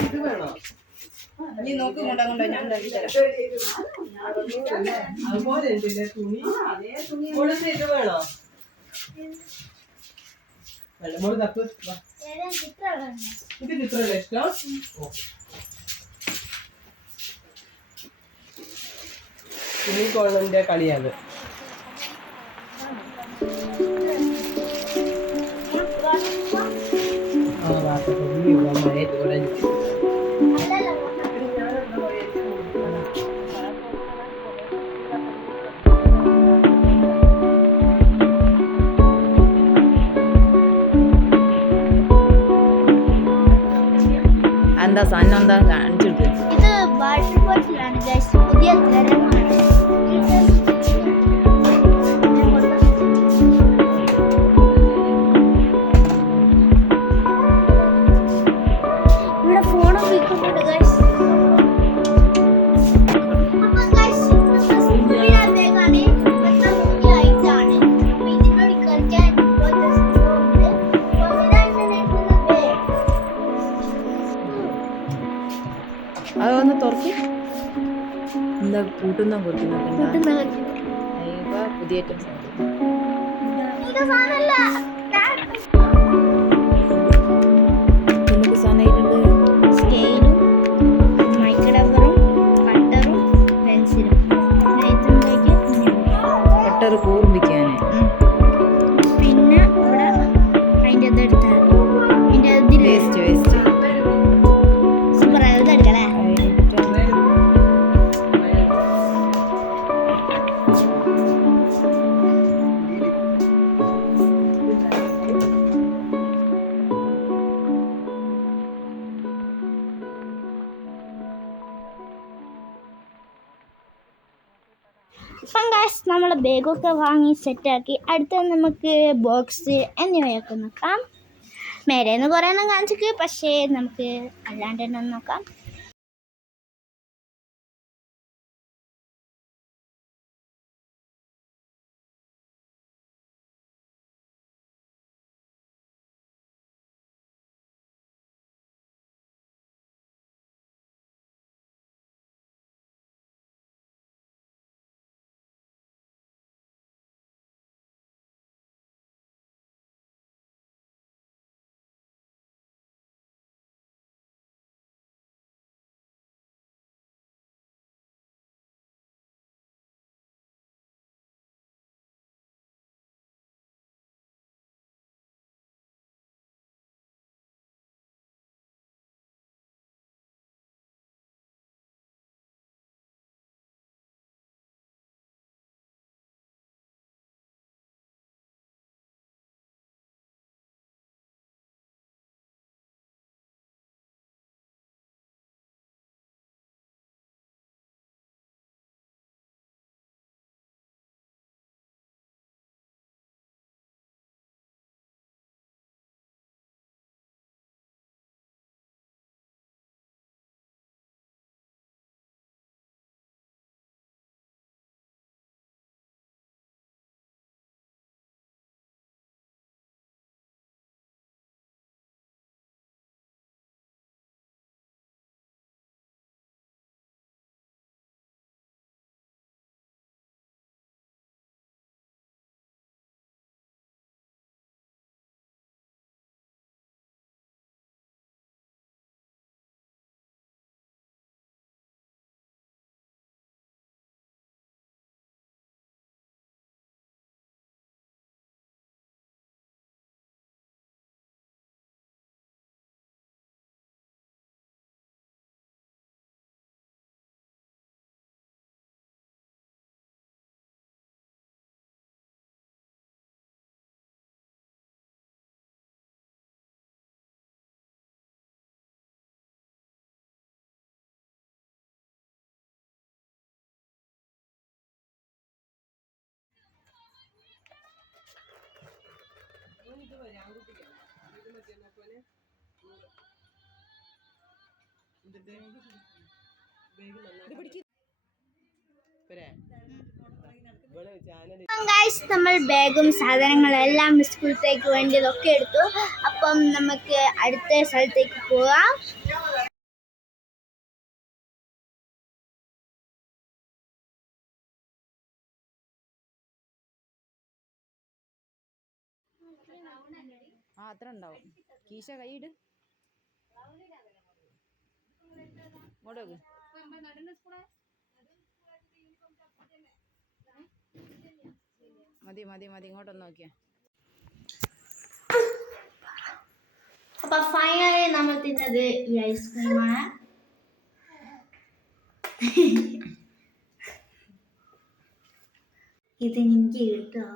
ഇത് വേണോ നീ നോക്കും കൊണ്ടാ ഞാൻ തുണി ഇത് വേണോ ഇഷ്ടം കളിയാണ്. വാർത്തക്കൊടി മഴയത്ത് കുടഞ്ഞു എന്താ സാധനം എന്താ കാണിച്ചിട്ട് ഇത് വാട്ടർ ബോട്ടിലാണ് ഗൈസ് തുറക്കി. എന്താ കൂട്ടുന്ന കൊടുക്കുന്ന പുതിയ ഐറ്റംസ് അപ്പം ഗാസ് നമ്മൾ ബാഗൊക്കെ വാങ്ങി സെറ്റാക്കി അടുത്ത നമുക്ക് ബോക്സ് എന്നിവയൊക്കെ നോക്കാം. മേലേന്ന് കുറേ എണ്ണം കാണിച്ചിട്ട് പക്ഷേ നമുക്ക് അല്ലാണ്ട് തന്നെ പറ്റിയെന്നപ്പോലെ എന്നിട്ട് ഗൈസ് നമ്മൾ ബാഗും സാധനങ്ങളും എല്ലാം സ്കൂളത്തേക്ക് വേണ്ടിയതൊക്കെ എടുത്തു അപ്പം നമുക്ക് അടുത്ത സ്ഥലത്തേക്ക് പോവാം Thank. ആ അത്ര ഉണ്ടാവും കീശ കൈയിട്. ഇട് വെക്ക് മതി മതി മതി. ഇങ്ങോട്ടൊന്ന് നോക്കിയാ. അപ്പൊ ഫൈനലി നമ്മൾ തിന്നത് ഈ ഐസ്ക്രീമാണ് ഇത് എനിക്ക് കിട്ടോ.